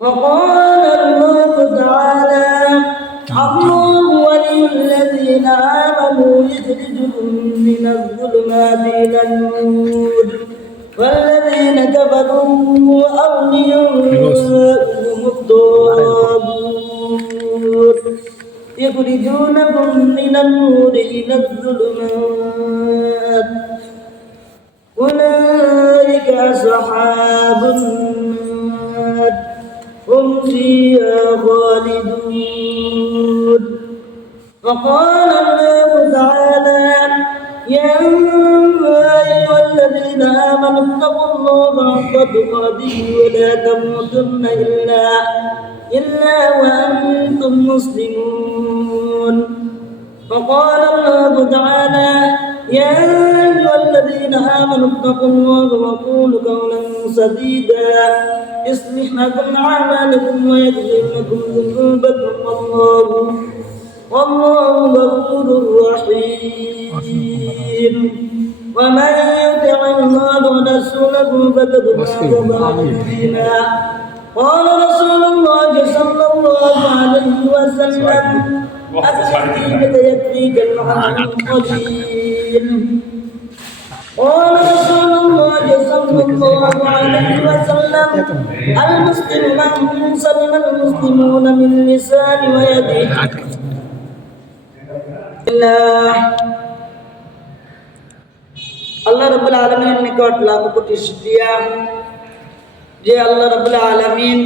وقال الله تعالى الله ولي الذين آمنوا يخرجهم من الظلمات إلى النور والذين كفروا أولياؤهم الطاغوت يخرجونهم من النور إلى الظلمات أولئك أصحاب النار هم فيها خالدون. وقال الله تعالى يا أيها الذين آمنوا اتقوا الله حق تقاته ولا تموتن إلا وأنتم مسلمون. وقال الله تعالى يا أيها الذين آمنوا اتقوا الله وقولوا قولا سديدا يصلح لكم أعمالكم ويغفر لكم ذنوبكم والله غفور رحيم. ومن يطع الله ورسوله فقد فاز فوزا عظيما. قال رسول الله صلى الله عليه وسلم أكفيك يكفيك العمل القليل. قال رسول الله صلى الله عليه وسلم المسلم من سلم المسلمون من لسانه ويده. আল্লাহ রাব্বুল আলামিনের নিকট লাখ কোটি শুকরিয়া যে আল্লাহ রাব্বুল আলামিন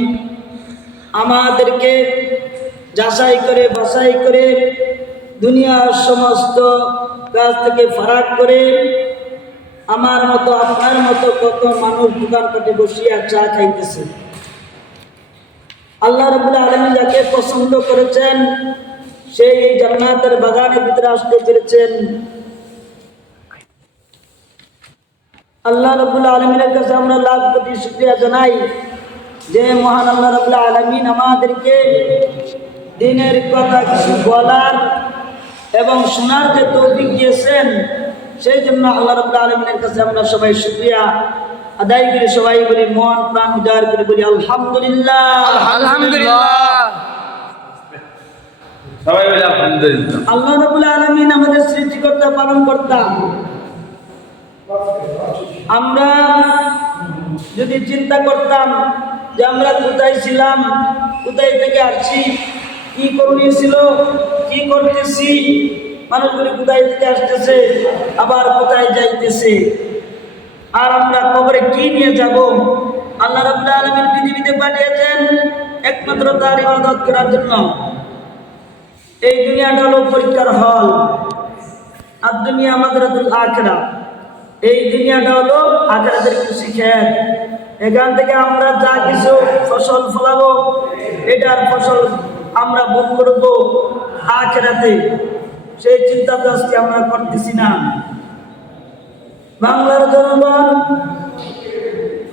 আমাদেরকে যাচাই করে বাছাই করে দুনিয়ার সমস্ত কাজ থেকে ফারাক করে আমার মতো আপনার মতো কত মানুষ দোকানপাটে বসিয়া চা খাইতেছে। আল্লাহ রাব্বুল আলামিন যাকে পছন্দ করেছেন সেই জান্নাতের বাগানের ভিতরে আসতে পেরেছেন। আল্লাহ রাব্বুল আলামিনের কাছে আমরা লাখ কোটি শুকরিয়া জানাই যে মহান আল্লাহ রাব্বুল আলামিন আমাদেরকে দ্বীনের কথা কিছু বলার এবং শোনার যে তৌফিক দিয়েছেন সেই জন্য আল্লাহ রাব্বুল আলামিনের কাছে আমরা সবাই শুকরিয়া আদায় করি। সবাই বলি মন প্রাণ উজাড় করে বলি আলহামদুলিল্লাহ আলহামদুলিল্লাহ সবাই বলি আলহামদুলিল্লাহ। আল্লাহ রাব্বুল আলামিন আমাদের সৃষ্টিকর্তা পালনকর্তা। আমরা যদি চিন্তা করতাম যে আমরা কোথায় ছিলাম, কোথায় থেকে আসছি, কি করতেছিল, কি করতেছি, মানুষগুলি কোথায় থেকে আসতেছে আবার কোথায় যাইতেছে, আর আমরা কবরে কি নিয়ে যাব। আল্লাহ রাব্বুল আলামিন পৃথিবীতে পাঠিয়েছেন একমাত্র তার ইবাদত করার জন্য। এই দুনিয়াটা হলো পরীক্ষার হল, আর দুনিয়া মাদরাতুল আখিরাহ। এই দুনিয়াটা হলো আখিরাতের কৃষি ক্ষেত। এখান থেকে আমরা যা কিছু ফসল ফলাবো এটার ফসল আমরা ভোগ করবো আখিরাতে। সেই চিন্তাটা আজকে আমরা করতেছি না। বাংলার জনগণ,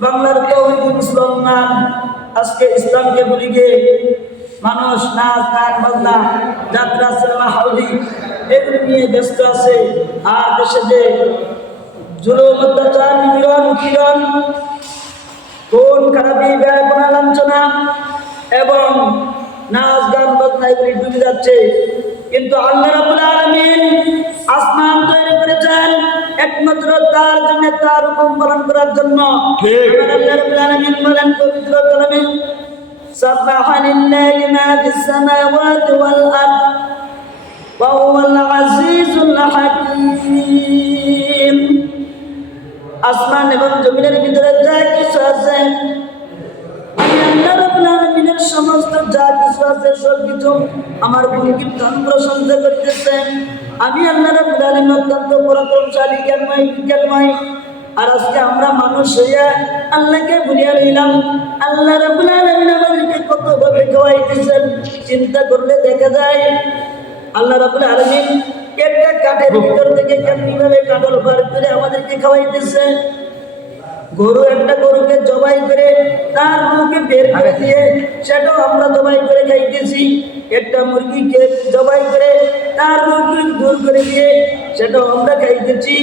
বাংলার তৌহিদি মুসলমান আজকে ইসলামকে ভুলে গিয়ে মানুষ নাচ গান বাজনা যাত্রা সিনেমা হাউজি এগুলো নিয়ে ব্যস্ত আছে। আর দেশে যে জুলুম অত্যাচার নিপীড়ন উৎপীড়ন খুন খারাপি ব্যয়পনা লাঞ্ছনা এবং নাচ গান বাজনা এগুলি ডুবে যাচ্ছে। কিন্তু আল্লাহ রাব্বুল আলামিন আসমান তৈরি করেছেন একমাত্র তার জন্য, তার হুকুম পালন করার জন্য। আল্লাহ রাব্বুল আলামিন বলেন পবিত্র কালামে সাবহানা লিল্লাহি মা ফিস সামাওয়াতি ওয়াল আরদ ওয়া হুয়াল আজিজুল হাকীম। আসমান এবং জমিনের ভিতরে যা কিছু আছে আল্লাহ রাব্বুল আলামিনের সমস্ত যা কিছু আছে সবকিছু আমার গুণকীর্তন প্রশংসা করতেছে। আমি আল্লাহ রাব্বুল আলামিন অত্যন্ত পরাক্রমশালী জ্ঞানময়। আর আজকে আমরা মানুষ হইয়া আল্লাহকে ভুলিয়া রইলাম। আল্লাহ রাব্বুল আলামিন আমাদেরকে কতভাবে খাওয়াইতেছেন চিন্তা করলে দেখা যায়। আল্লাহ রাব্বুল আলামিন একটা কাঠের ভিতর থেকে কেমনিভাবে কাঠল বার করে আমাদেরকে খাওয়াইতেছে। গরু একটা গরুকে জবাই করে তার মুখে বের করে দিয়ে সেটাও আমরা জবাই করে খাইতেছি। একটা মুরগিকে জবাই করে তার মুখে দূর করে দিয়ে সেটাও আমরা খাইতেছি।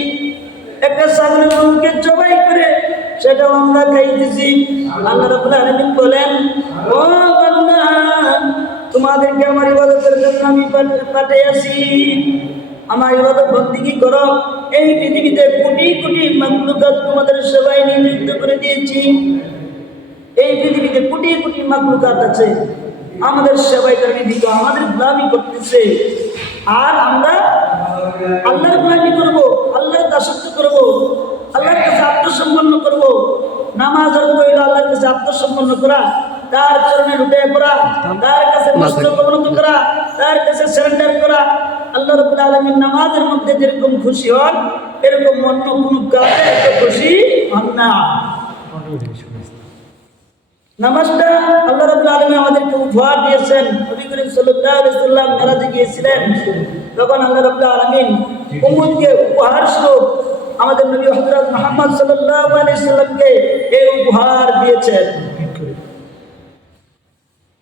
একটা ছাগলের মুখে জবাই করে সেটাও আমরা খাইতেছি। আল্লাহ রাব্বুল আলামিন বলেন ও তোমাদেরকে আমার ইবাদতের জন্য আমি পাঠিয়েছি। আমার ইবাদত বন্দেগী করো। এই পৃথিবীতে কোটি কোটি মাখলুকাত তোমাদের সেবায় নিযুক্ত করে দিয়েছি। এই পৃথিবীতে কোটি কোটি মাখলুকাত আছে, আমাদের সেবায় তারা নিযুক্ত, আমাদের গোলামি করতেছে। আর আমরা আল্লাহর গোলামি করব, আল্লাহর দাসত্ব করব, আল্লাহর কাছে আত্মসম্পন্ন করব। নামাজ অর্থ হইল আল্লাহর কাছে আত্মসম্পন্ন করা, তার চরণে রুটে পড়া, তার কাছে মস্তক অবনত করা, তার কাছে সারেন্ডার করা। আল্লাহ রাব্বুল আলামিন নামাজের মধ্যে যেরকম খুশি হন, এরকম অন্য কোনো কাজে এত খুশি হন না। নামাজটা আল্লাহ রাব্বুল আলামিন আমাদেরকে উপহার দিয়েছেন। নবী করিম সাল্লাল্লাহু আলাইহি ওয়াসাল্লাম মেরাজে গিয়েছিলেন, তখন আল্লাহ রাব্বুল আলামিন উম্মতকে উপহার স্বরূপ আমাদের নবী হযরত মুহাম্মদ সাল্লাল্লাহু আলাইহি ওয়াসাল্লামকে এই উপহার দিয়েছেন।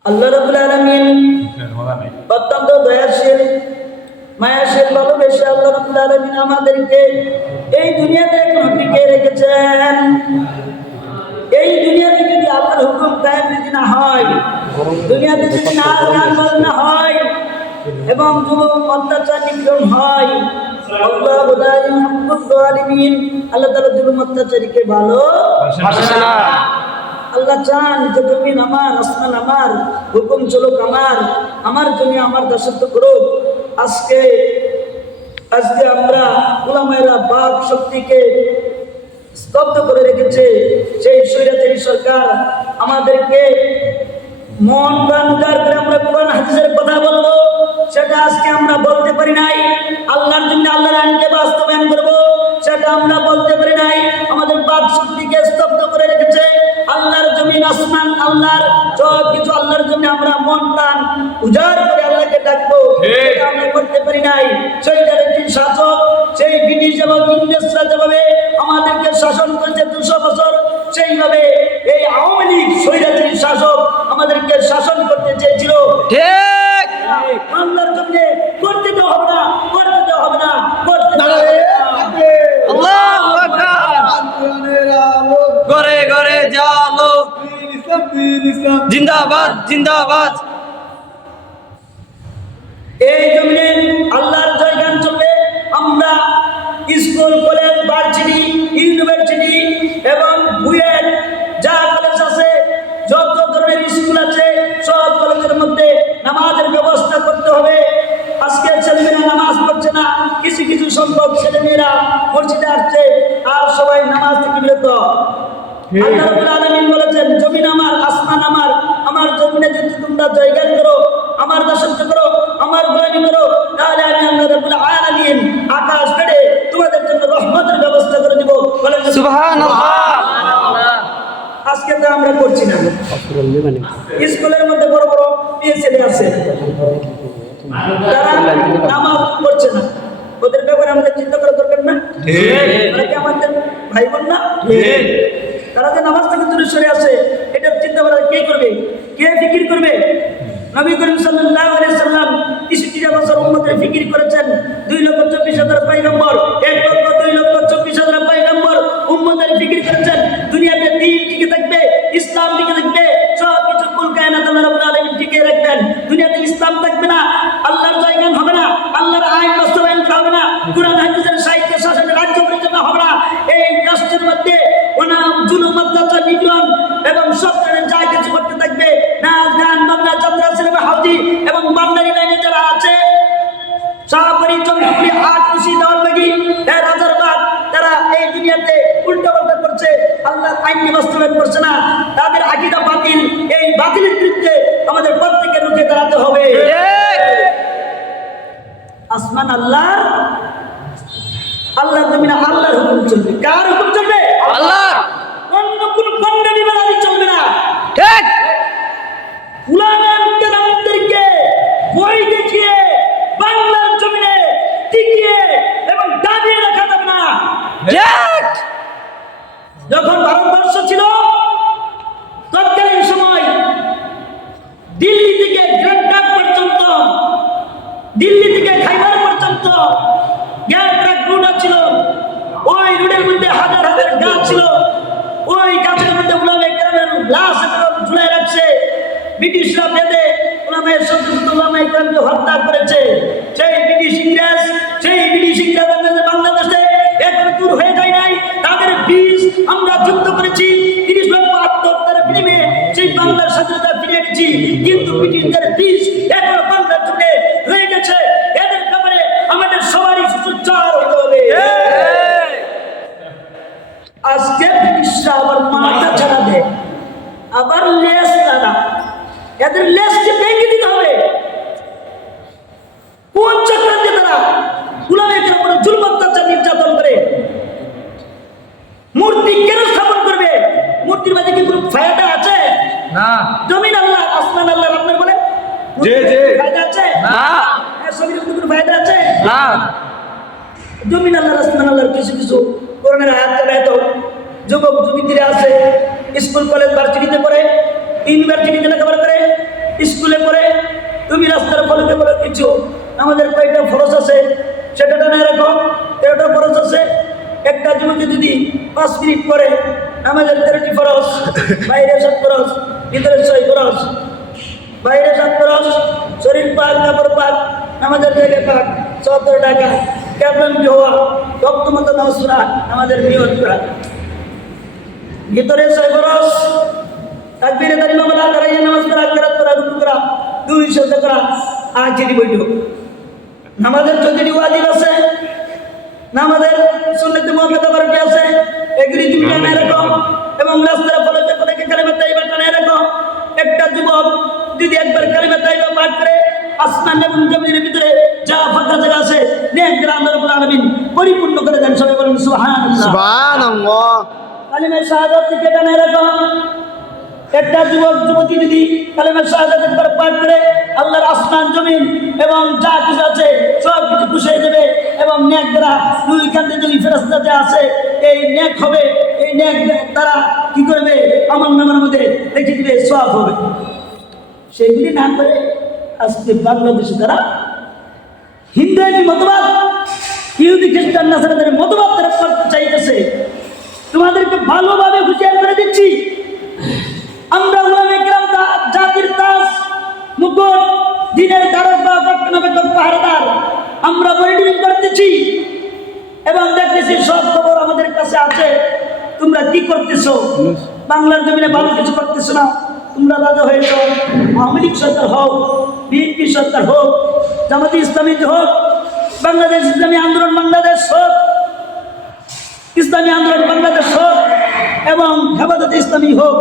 আল্লাহ রাব্বুল আলামিন অত্যন্ত দয়াশীল, মায়াশীল, ভালোবেসে আল্লাহ রাব্বুল আলামিন আমাদেরকে এই দুনিয়াতে এখনো টিকে রেখেছেন। এই দুনিয়াতে যদি আল্লাহর হুকুম কায়েম যদি না হয়, দুনিয়াতে যদি নাচ গান বাজনা হয় এবং জুলুম অত্যাচার নিগ্রহ হয়, আল্লাহু লা ইউহিব্বুয যালিমিন, আল্লাহ তাআলা জুলুম অত্যাচারীকে ভালোবাসে না। আল্লাহ চান যে তুমি আমার, আসমান আমার, হুকুম চলুক আমার জন্য, আমার দাসত্ব করুক। আজকে আমরা উলামায়েরা বাক শক্তিকে স্তব্ধ করে রেখেছে। সেই স্বৈরাচারী সরকার আমাদেরকে মন প্রাণ উজাড় করে আমরা কোরআন হাদিসের কথা বলবো, সেটা আজকে আমরা বলতে পারি নাই। আল্লাহর জন্য আল্লাহর আইনকে বাস্তবায়ন করবো, সেটা আমরা বলতে পারি নাই। আমাদের বাক শক্তিকে স্তব্ধ করে রেখেছে। আল্লাহর জমিন আসমান, আল্লাহর সব কিছু আল্লাহর জন্য আমরা মন প্রাণ উজাড় করে আল্লাহকে ডাকবো, সেটা আমরা করতে পারি নাই। স্বৈরাচারী শাসক, সেই ব্রিটিশ এবং ইংরেজরা যেভাবে আমাদেরকে শাসন করেছে 200 বছর, সেইভাবে এই আওয়ামী লীগ স্বৈরাচারী শাসক আমাদেরকে শাসন করতে চেয়েছিল। ঠিক আল্লাহর জন্য করতে দেওয়া হবে না, করতে দেওয়া হবে না, করতে দেওয়া হবে না। আল্লাহু আকবার। ঘরে ঘরে জালো, জিন্দাবাদ জিন্দাবাদ। এই জমিনে আল্লাহর জয়গান চলবে। আমরা স্কুল, কলেজ, ভার্সিটি, ইউনিভার্সিটি এবং বুয়েট যা কলেজ আছে, যত ধরনের স্কুল আছে, সব কলেজের মধ্যে নামাজের ব্যবস্থা করতে হবে। আজকে ছেলেমেয়েরা নামাজ পড়ছে না, কিছু কিছু সংখ্যক ছেলেমেয়েরা মসজিদে আসছে, আর সবাই নামাজ থেকে বিরত। আল্লাহ রাব্বুল আলামিন বলেছেন, জমিন আমার, আসমান আমার, আমার জমিনে যদি তোমরা জয়গান করো, আমার দাসত্ব করো, আমার গোলামি করো, তাহলে আমি আল্লাহ রাব্বুল আলামিন আকাশ ফেড়ে তোমাদের জন্য রহমতের ব্যবস্থা করে দেব। বলেন সুবহানাল্লাহ। আজকে তো আমরা করছি না। স্কুলের মধ্যে বড় বড় পিএসএল আছে, তারা নামাজ পড়ছে না। ওদের ব্যাপারে আমাদের চিন্তা করা দরকার না? ঠিক। আমাদের ভাই বোন না? ঠিক। তারা যে নামাজ থেকে দূরে সরে আসে, এটার চিন্তা ভাবনা কে করবে, কে ফিকির করবে? নবী করিম সাল্লাল্লাহু আলাইহি সাল্লাম 63 বছর উম্মতের ফিকির করেছেন। 2,24,000 পয়গম্বর, 1,02,24,000 পয়গম্বর উম্মতের ফিকির করেছেন। দুনিয়াতে দ্বীন টিকে থাকবে, ইসলাম টিকে থাকবে, সব কিছু কুল কায়নাত আল্লাহ রাব্বুল আলামিন টিকে রাখবেন। দুনিয়াতে ইসলাম থাকবে না, আল্লাহর জয়গান হবে না, আল্লাহর আইন বাস্তবায়ন করা হবে না, কুরআন হাদিসের সাহিত্য শাসনের রাজ্য পরিচালনা হবে না। এই রাষ্ট্রের মধ্যে অনাম, জুলুম, অত্যাচার, নিগ্রহ এবং সব ধরনের যা কিছু করতে থাকবে, নাচ গান বাজনা, যাত্রা, সিনেমা, হাউজি এবং বান্দারি লাইনে যারা আছে, শাহবাড়ি, চন্দ্রপুরি, হাট, খুশি দেওয়ার লাগি রাজারবাগ, তারা এই দুনিয়াতে উল্টো পাল্টা করছে, আল্লাহর আইনকে বাস্তবায়ন করছে না। তাদের আকীদা বাতিল। এই বাতিলের বিরুদ্ধে আমাদের প্রত্যেকের রুখে দাঁড়াতে হবে। আসমান আল্লাহর, আল্লাহর জমিনে আল্লাহর হুকুম চলবে। কার হুকুম চলবে? আল্লাহর। অন্য কোন গন্ডা বিবাদী চলবে না। ঠিক। উলামায়ে কেরামদেরকে বই দেখিয়ে বাংলার জমিনে টিকিয়ে এবং দাবিয়ে রাখা যাবে না। ঠিক। যখন ভারতবর্ষ ছিল, তৎকালীন সময় দিল্লি থেকে গ্র্যান্ড ট্রাক পর্যন্ত, দিল্লি থেকে খাইবার পর্যন্ত গ্র্যান্ড ট্রাক রুট ছিল। ওই রুটের মধ্যে হাজার হাজার গাছ ছিল। ওই গাছের মধ্যে উলামায়ে কেরামের লাশ ঝুলাই রাখছে। ব্রিটিশরা বেঁধে উলামায়ে শত উলামায়ে কেরামকে হত্যা করেছে, সেই ব্রিটিশ ইংরেজ আমাদের বাংলাদেশে এখনো দূর হয়ে যায় নাই। তাদের বীজ আমরা যুদ্ধ করেছি, 30 লক্ষ আত্মহত্যার বিনিময়ে সেই বাংলার স্বাধীনতা ফিরিয়ে এনেছি, কিন্তু ব্রিটিশদের বীজ এখনো বাংলার জন্য রয়ে গেছে। এদের ব্যাপারে আমাদের সবারই সুচার হতে হবে। আজকে ব্রিটিশরা আবার মাথা ছাড়াবে, আবার লেজ ছাড়া, এদের লেজকে ভেঙে দিতে হবে। কোন চক্রান্তে তারা উলামায়ে কেরামের উপর জুলুম অত্যাচার নির্যাতন করে? মূর্তি কেন স্থাপন করবে? মূর্তির মাঝে কি কোনো ফায়দা আছে? না। জমিন আল্লাহ, আসমান আল্লাহ, আপনার বলে জি জি ফায়দা আছে? না। শরীরের কোনো ফায়দা আছে? না। জমিন আল্লাহ, আসমান আল্লাহর কিছু কিছু কোরআনের আয়াত চালায় তো যুবক যুবতীরা আছে, স্কুল কলেজ ভার্সিটিতে পড়ে, ইউনিভার্সিটিতে লেখাপড়া করে, স্কুলে পড়ে, তুমি রাস্তার ফলকে বলে কিছু আমাদের কয়েকটা ফরজ আছে, সেটা না এরকম 13টা ফরজ আছে। একটা যুবতী যদি 5 মিনিট পরে আমাদের 13টি ফরজ, বাইরে 7 ফরজ, ভিতরে 6 ফরজ, বাইরে 7 ফরজ, শরীর পাক, কাপড় পাক, আমাদের জায়গা পাক, 74 টাকা কেমন হওয়া, রক্তমত নসরা আমাদের নিয়ত করা, ভিতরে 6 ফরজ, তাকবীরে তাহলিল বলা, দাঁড়িয়ে নামাজ পড়া, কিরাত করা, রুকু করা, 2 সাজদা করা, আখেরি বৈঠক। নামাজের 14টি ওয়াজিব আছে, নামাজের সুন্নতে মুআক্কাদা বারোটি আছে, এগুলি তুমি জানা এরকম, এবং রাস্তার ফলকে ফলকে কালিমা তাইয়্যিবা টানা এরকম। একটা যুবক যদি একবার কালিমা তাইয়্যিবা পাঠ করে, আসমান এবং জমিনের ভিতরে যা ফাঁকা জায়গা আছে নেকরা আল্লাহ রাব্বুল আলামিন পরিপূর্ণ করে দেন। সবাই বলেন সুবহানাল্লাহ। সুবহানাল্লাহ। কালিমা শাহাদাত থেকে টানা এরকম। একটা যুবক যুবতী যদি কালিমা শাহাদাত একবার পাঠ করে, আল্লাহর আসমান জমিন এবং যা কিছু আছে সব কিছু খুশি হয়ে যাবে, এবং নেক দ্বারা 2 কাঁধে 2 ফেরেশতা যা আছে এই নেক হবে, এই নেক তারা কি করবে? আমলনামার মধ্যে রেখে দিবে, সওয়াব হবে। সেইগুলি না করে আজকে বাংলাদেশে তারা হিন্দুদের মতবাদ, ইহুদি খ্রিস্টান নাসারাদের মতবাদ তারা করতে চাইতেছে। তোমাদেরকে ভালোভাবে হুঁশিয়ার করে দিচ্ছি, আমরা উলামায়ে কেরাম জাতির তাজ, মুকুট, দিনের ধারক বা রক্ষণাবেক্ষক পাহারাদার, আমরা মনিটরিং করতেছি এবং দেখতেছি সব খবর আমাদের কাছে আছে। তোমরা কি করতেছো? বাংলার জমিনে ভালো কিছু করতেছো না। তোমরা রাজা হয়েছ, আওয়ামী লীগ সরকার হোক, বিএনপি সরকার হোক, জামাতে ইসলামী হোক, বাংলাদেশ ইসলামী আন্দোলন বাংলাদেশ হোক, ইসলামী আন্দোলন বাংলাদেশ হোক, এবং হেফাজতে ইসলামী হোক,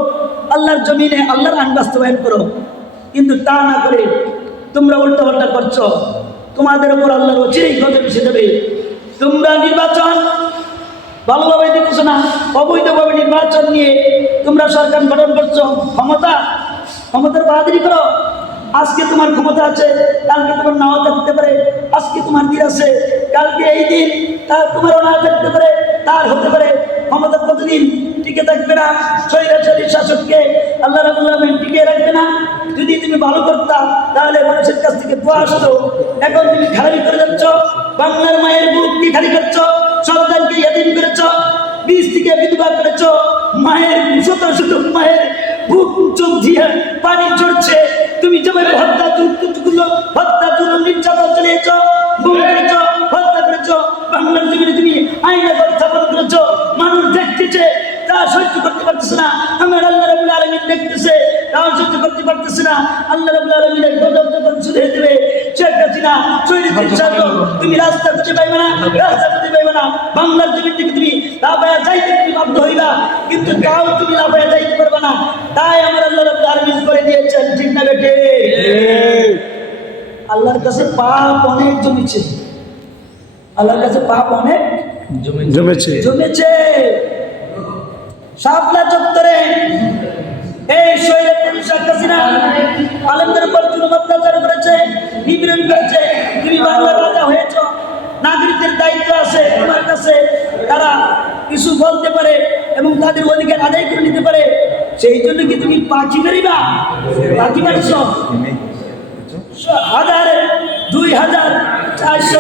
আল্লাহর জমিনে আল্লাহর আইন বাস্তবায়ন করো। কিন্তু তা না করে তোমরা উল্টাপাল্টা করছো, তোমাদের উপর আল্লাহর অচিরেই গজব এসে যাবে। তোমরা নির্বাচন ভালোভাবে দিতেছো না, অবৈধভাবে নির্বাচন নিয়ে তোমরা সরকার গঠন করছো, ক্ষমতার বাহাদুরি করো। আজকে তোমার ক্ষমতা আছে, কালকে তোমার নাও থাকতে পারে। আজকে তোমার দিন আছে, কালকে এই দিন তার তোমারও না থাকতে পারে, তার হতে পারে। ক্ষমতা কতদিন টিকে থাকবে না। স্বৈরাচারী শাসককে আল্লাহ রাব্বুল আলামিন টিকে রাখবে না। যদি তুমি ভালো করতা তাহলে মানুষের কাছ থেকে দোয়া আসতো। এখন তুমি খালি করে যাচ্ছ, বাংলার মায়ের বুক কি খালি করছো, সন্তানকে ইয়াতীম করেছ, বীজ থেকে বিধবা করেছ, মায়ের শত শত মায়ের বুক চোখ দিয়ে পানি ঝরছে। তুমি যেভাবে হত্যা জুলুম নির্যাতন চালিয়েছ, গুম করেছ, হত্যা করেছ, বাংলার জমিনে তুমি আইন স্থাপন করেছ, মানুষ দেখতেছে, তা সহ্য করতে পারতেছে না। আমার আল্লাহ রাব্বুল আলামিন দেখতেছে, তাও সহ্য করতে পারতেছে না। আল্লাহ রাব্বুল আলামিনের গজব যখন শুরু হয়ে যাবে, শেখ হাসিনা শহীদের সাথে তুমি রাস্তা খুঁজে পাইবে না, রাস্তা খুঁজে পাইবে না। বাংলার জমি থেকে তুমি লাফায়া যাইতে তুমি বাধ্য হইবা, কিন্তু তাও তুমি লাফায়া যাইতে পারবে না। তাই আমার আল্লাহ রাব্বুল আলামিন করে দিয়েছেন, ঠিক না বেটে? আল্লাহর কাছে পাপ অনেক জমেছে, আল্লাহর কাছে পাপ অনেক জমেছে। শাপলা চত্বরে এই স্বৈরাচারী শেখ হাসিনা আলেমদের উপর জুলুম অত্যাচার করেছে, নিপীড়ন করেছে। তুমি বাংলার রাজা হয়েছ, নাগরিকদের দায়িত্ব আছে তোমার কাছে, তারা কিছু বলতে পারে এবং তাদের অধিকার আদায় করে নিতে পারে। সেই জন্য কি তুমি পাখি মারিবা? পাখি মারছ, 1000 2000 400